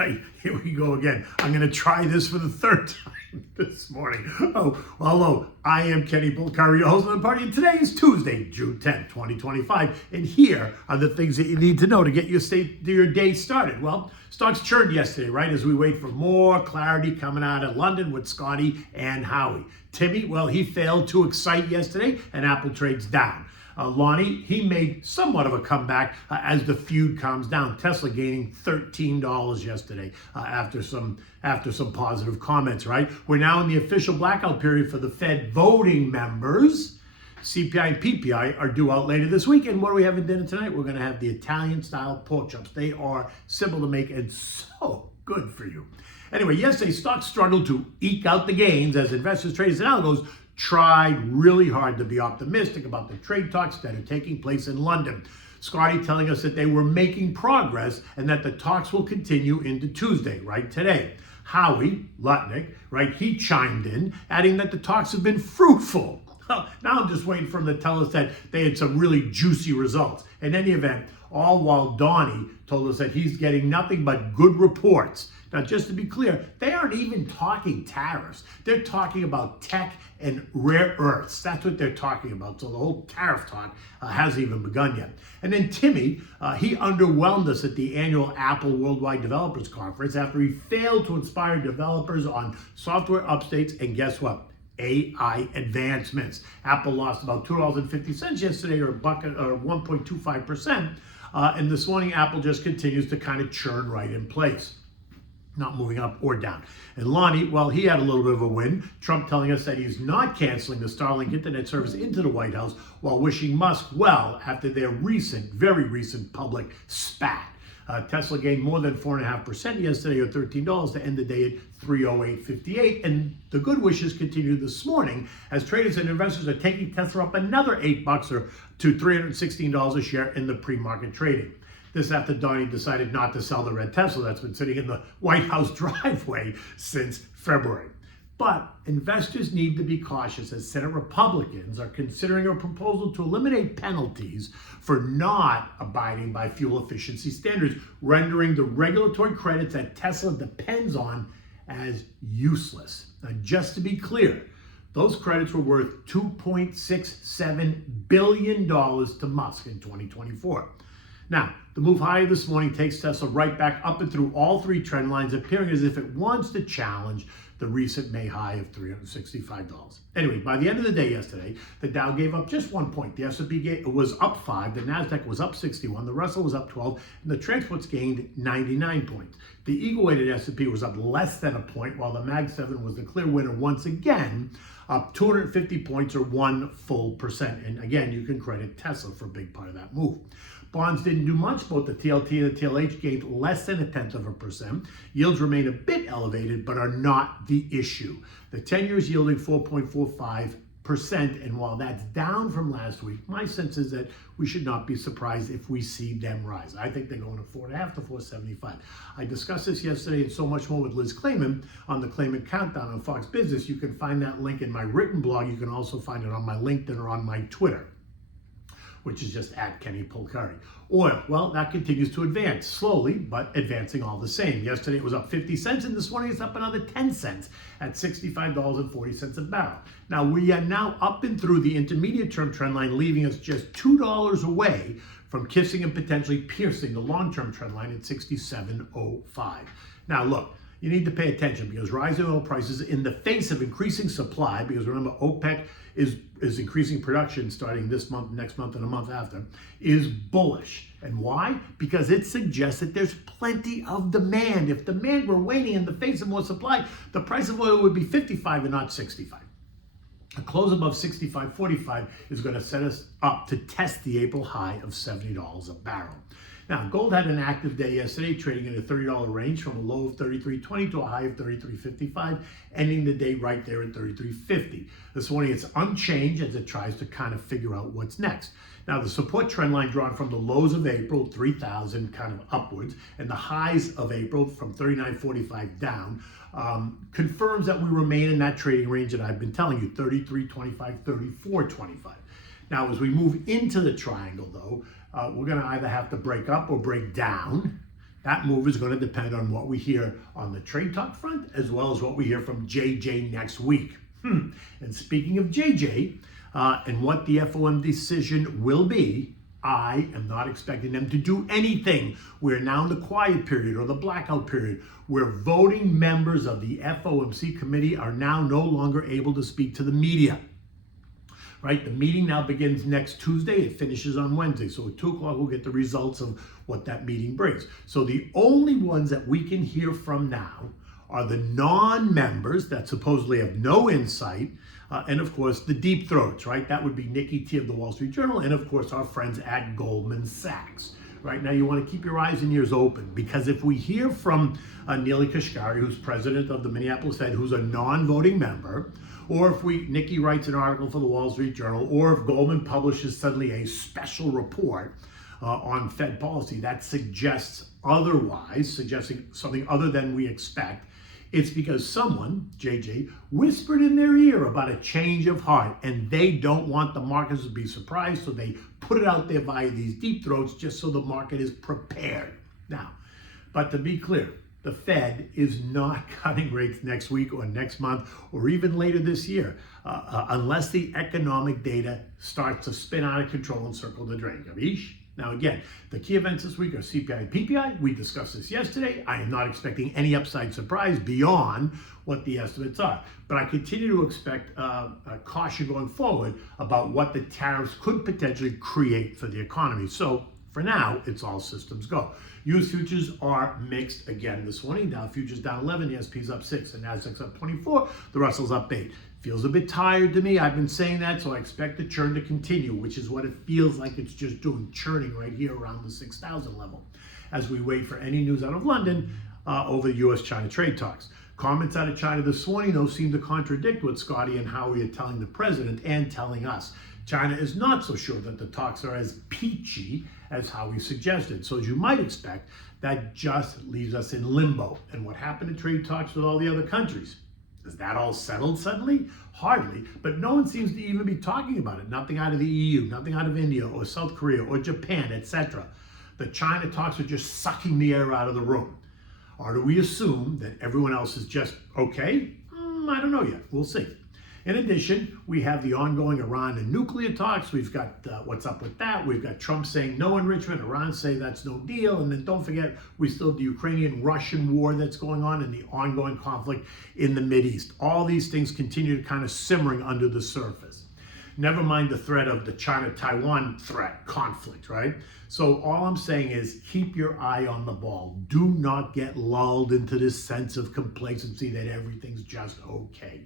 right, here we go again. I'm going to try this for the third time this morning. Oh, well, hello. I am Kenny Polcari, your host of the party, and today is Tuesday, June 10th, 2025. And here are the things that you need to know to get your day started. Well, stocks churned yesterday, right, as we wait for more clarity coming out of London with Scotty and Howie. Timmy, well, he failed to excite yesterday, and Apple trades down. Lonnie, he made somewhat of a comeback as the feud calms down. Tesla gaining $13 yesterday after some positive comments, right? We're now in the official blackout period for the Fed voting members. CPI and PPI are due out later this week. And what do we have in dinner tonight? We're going to have the Italian-style pork chops. They are simple to make and so good for you. Anyway, yesterday, stocks struggled to eke out the gains as investors, traders, and algos tried really hard to be optimistic about the trade talks that are taking place in London. Scotty telling us that they were making progress and that the talks will continue into Tuesday, right, today. Howie Lutnick, right, he chimed in, adding that the talks have been fruitful. Now I'm just waiting for him to tell us that they had some really juicy results. In any event, all while Donnie told us that he's getting nothing but good reports. Now, just to be clear, they aren't even talking tariffs. They're talking about tech and rare earths. That's what they're talking about. So the whole tariff talk hasn't even begun yet. And then Timmy, he underwhelmed us at the annual Apple Worldwide Developers Conference after he failed to inspire developers on software updates. And guess what? AI advancements. Apple lost about $2.50 yesterday, or 1.25%. And this morning, Apple just continues to kind of churn right in place, not moving up or down. And Lonnie, well, he had a little bit of a win. Trump telling us that he's not canceling the Starlink internet service into the White House while wishing Musk well after their very recent public spat. Tesla gained more than 4.5% yesterday, or $13, to end the day at 308.58. And the good wishes continue this morning as traders and investors are taking Tesla up another $8 or to $316 a share in the pre-market trading. This after Donnie decided not to sell the red Tesla that's been sitting in the White House driveway since February. But investors need to be cautious as Senate Republicans are considering a proposal to eliminate penalties for not abiding by fuel efficiency standards, rendering the regulatory credits that Tesla depends on as useless. Now, just to be clear, those credits were worth $2.67 billion to Musk in 2024. Now, the move higher this morning takes Tesla right back up and through all three trend lines, appearing as if it wants to challenge the recent May high of $365. Anyway, by the end of the day yesterday, the Dow gave up just 1 point. The S&P was up 5, the NASDAQ was up 61, the Russell was up 12, and the transports gained 99 points. The eagle-weighted S&P was up less than a point, while the Mag 7 was the clear winner once again, up 250 points or 1 full percent. And again, you can credit Tesla for a big part of that move. Bonds didn't do much. Both the TLT and the TLH gained less than 0.1%. Yields remain a bit elevated, but are not the issue. The 10-year is yielding 4.45%, and while that's down from last week, my sense is that we should not be surprised if we see them rise. I think they're going to 4.5 to 4.75. I discussed this yesterday and so much more with Liz Clayman on the Clayman Countdown on Fox Business. You can find that link in my written blog. You can also find it on my LinkedIn or on my Twitter, which is just at Kenny Polcari. Oil, well, that continues to advance, slowly, but advancing all the same. Yesterday it was up 50 cents, and this morning it's up another 10 cents at $65.40 a barrel. Now, we are now up and through the intermediate term trend line, leaving us just $2 away from kissing and potentially piercing the long-term trend line at 67.05. Now, look, you need to pay attention because rising oil prices in the face of increasing supply, because remember, OPEC is increasing production starting this month, next month, and a month after, is bullish. And why? Because it suggests that there's plenty of demand. If demand were waning in the face of more supply, the price of oil would be 55 and not 65. A close above 65.45 is going to set us up to test the April high of $70 a barrel. Now, gold had an active day yesterday, trading in a $30 range from a low of $33.20 to a high of $33.55, ending the day right there at $33.50. This morning, it's unchanged as it tries to kind of figure out what's next. Now, the support trend line drawn from the lows of April, 3,000 kind of upwards, and the highs of April from 39.45 down, confirms that we remain in that trading range that I've been telling you, 33.25, 34.25. Now, as we move into the triangle, though, we're going to either have to break up or break down That move is going to depend on what we hear on the trade talk front, as well as what we hear from JJ next week. And speaking of JJ and what the FOM decision will be, I am not expecting them to do anything. We're now in the quiet period or the blackout period, where voting members of the FOMC committee are now no longer able to speak to the media. Right? The meeting now begins next Tuesday. It finishes on Wednesday. So at 2 o'clock, we'll get the results of what that meeting brings. So the only ones that we can hear from now are the non-members that supposedly have no insight, and of course the deep throats, right? That would be Nikki T of the Wall Street Journal, and of course our friends at Goldman Sachs. Right now, you want to keep your eyes and ears open, because if we hear from Neely Kashkari, who's president of the Minneapolis Fed, who's a non-voting member, or if Nikki writes an article for the Wall Street Journal, or if Goldman publishes suddenly a special report on Fed policy that suggests otherwise, suggesting something other than we expect, it's because someone, JJ, whispered in their ear about a change of heart, and they don't want the markets to be surprised, so they put it out there via these deep throats just so the market is prepared. Now, but to be clear, the Fed is not cutting rates next week or next month or even later this year unless the economic data starts to spin out of control and circle the drain. Gavish? Now again, the key events this week are CPI and PPI. We discussed this yesterday. I am not expecting any upside surprise beyond what the estimates are. But I continue to expect caution going forward about what the tariffs could potentially create for the economy. So for now, it's all systems go. U.S. futures are mixed again this morning. Dow futures down 11, the S&P's up 6, the Nasdaq's up 24, the Russell's up 8. Feels a bit tired to me. I've been saying that, so I expect the churn to continue, which is what it feels like it's just doing, churning right here around the 6,000 level, as we wait for any news out of London over the U.S.-China trade talks. Comments out of China this morning, though, seem to contradict what Scotty and Howie are telling the president and telling us. China is not so sure that the talks are as peachy as Howie suggested. So as you might expect, that just leaves us in limbo. And what happened to trade talks with all the other countries? Is that all settled suddenly? Hardly, but no one seems to even be talking about it. Nothing out of the EU, nothing out of India or South Korea or Japan, etc. The China talks are just sucking the air out of the room. Or do we assume that everyone else is just okay? I don't know yet. We'll see. In addition, we have the ongoing Iran and nuclear talks. We've got what's up with that. We've got Trump saying no enrichment, Iran saying that's no deal. And then don't forget, we still have the Ukrainian-Russian war that's going on and the ongoing conflict in the Mideast. All these things continue to kind of simmering under the surface. Never mind the threat of the China-Taiwan conflict, right? So all I'm saying is keep your eye on the ball. Do not get lulled into this sense of complacency that everything's just okay.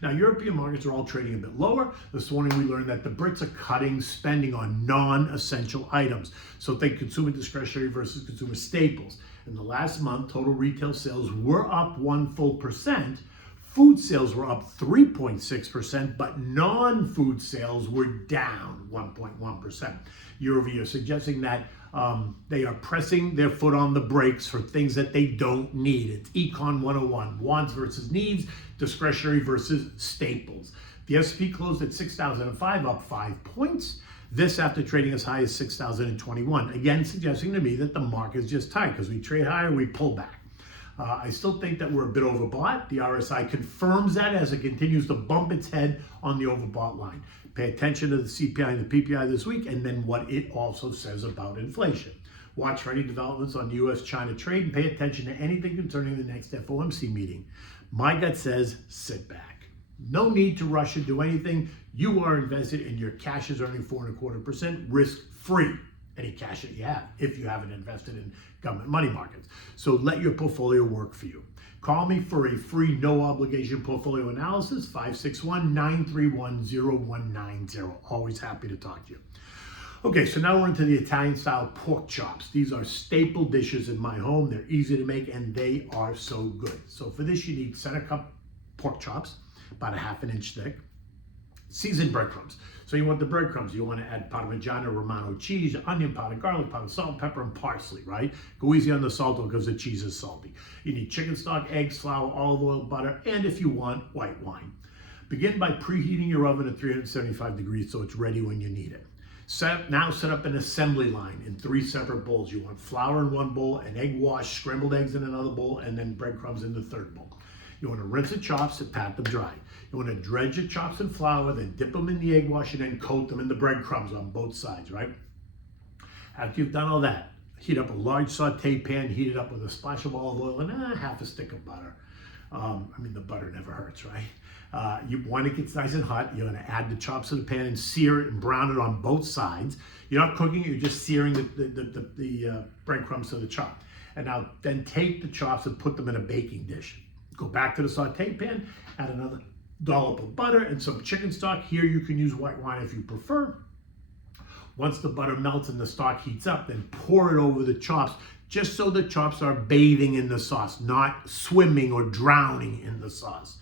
Now, European markets are all trading a bit lower. This morning, we learned that the Brits are cutting spending on non-essential items. So think consumer discretionary versus consumer staples. In the last month, total retail sales were up 1 full percent. Food sales were up 3.6%, but non-food sales were down 1.1% year over year, suggesting that they are pressing their foot on the brakes for things that they don't need. It's Econ 101, wants versus needs, discretionary versus staples. The S&P closed at 6,005, up 5 points. This after trading as high as 6,021. Again, suggesting to me that the market is just tight because we trade higher, we pull back. I still think that we're a bit overbought. The RSI confirms that as it continues to bump its head on the overbought line. Pay attention to the CPI and the PPI this week and then what it also says about inflation. Watch for any developments on U.S.-China trade and pay attention to anything concerning the next FOMC meeting. My gut says sit back. No need to rush and do anything. You are invested and your cash is earning 4.25% risk-free. Any cash that you have, if you haven't invested in government money markets. So let your portfolio work for you. Call me for a free no obligation portfolio analysis, 561-931-0190. Always happy to talk to you. Okay, so now we're into the Italian style pork chops. These are staple dishes in my home. They're easy to make and they are so good. So for this you need center cup pork chops, about a ½ inch thick. Seasoned breadcrumbs. So you want the breadcrumbs. You want to add Parmigiano Romano cheese, onion powder, garlic powder, salt, pepper, and parsley, right? Go easy on the salt because the cheese is salty. You need chicken stock, eggs, flour, olive oil, butter, and if you want, white wine. Begin by preheating your oven at 375 degrees so it's ready when you need it. Now set up an assembly line in 3 separate bowls. You want flour in one bowl, an egg wash, scrambled eggs in another bowl, and then breadcrumbs in the third bowl. You want to rinse the chops and pat them dry. You want to dredge your chops in flour, then dip them in the egg wash, and then coat them in the breadcrumbs on both sides, right? After you've done all that, heat up a large saute pan, heat it up with a splash of olive oil and half a stick of butter. The butter never hurts, right? When it gets nice and hot, you're going to add the chops to the pan and sear it and brown it on both sides. You're not cooking it, you're just searing the breadcrumbs to the chop. And now then take the chops and put them in a baking dish. Go back to the saute pan, add another dollop of butter and some chicken stock. Here you can use white wine if you prefer. Once the butter melts and the stock heats up, then pour it over the chops, just so the chops are bathing in the sauce, not swimming or drowning in the sauce.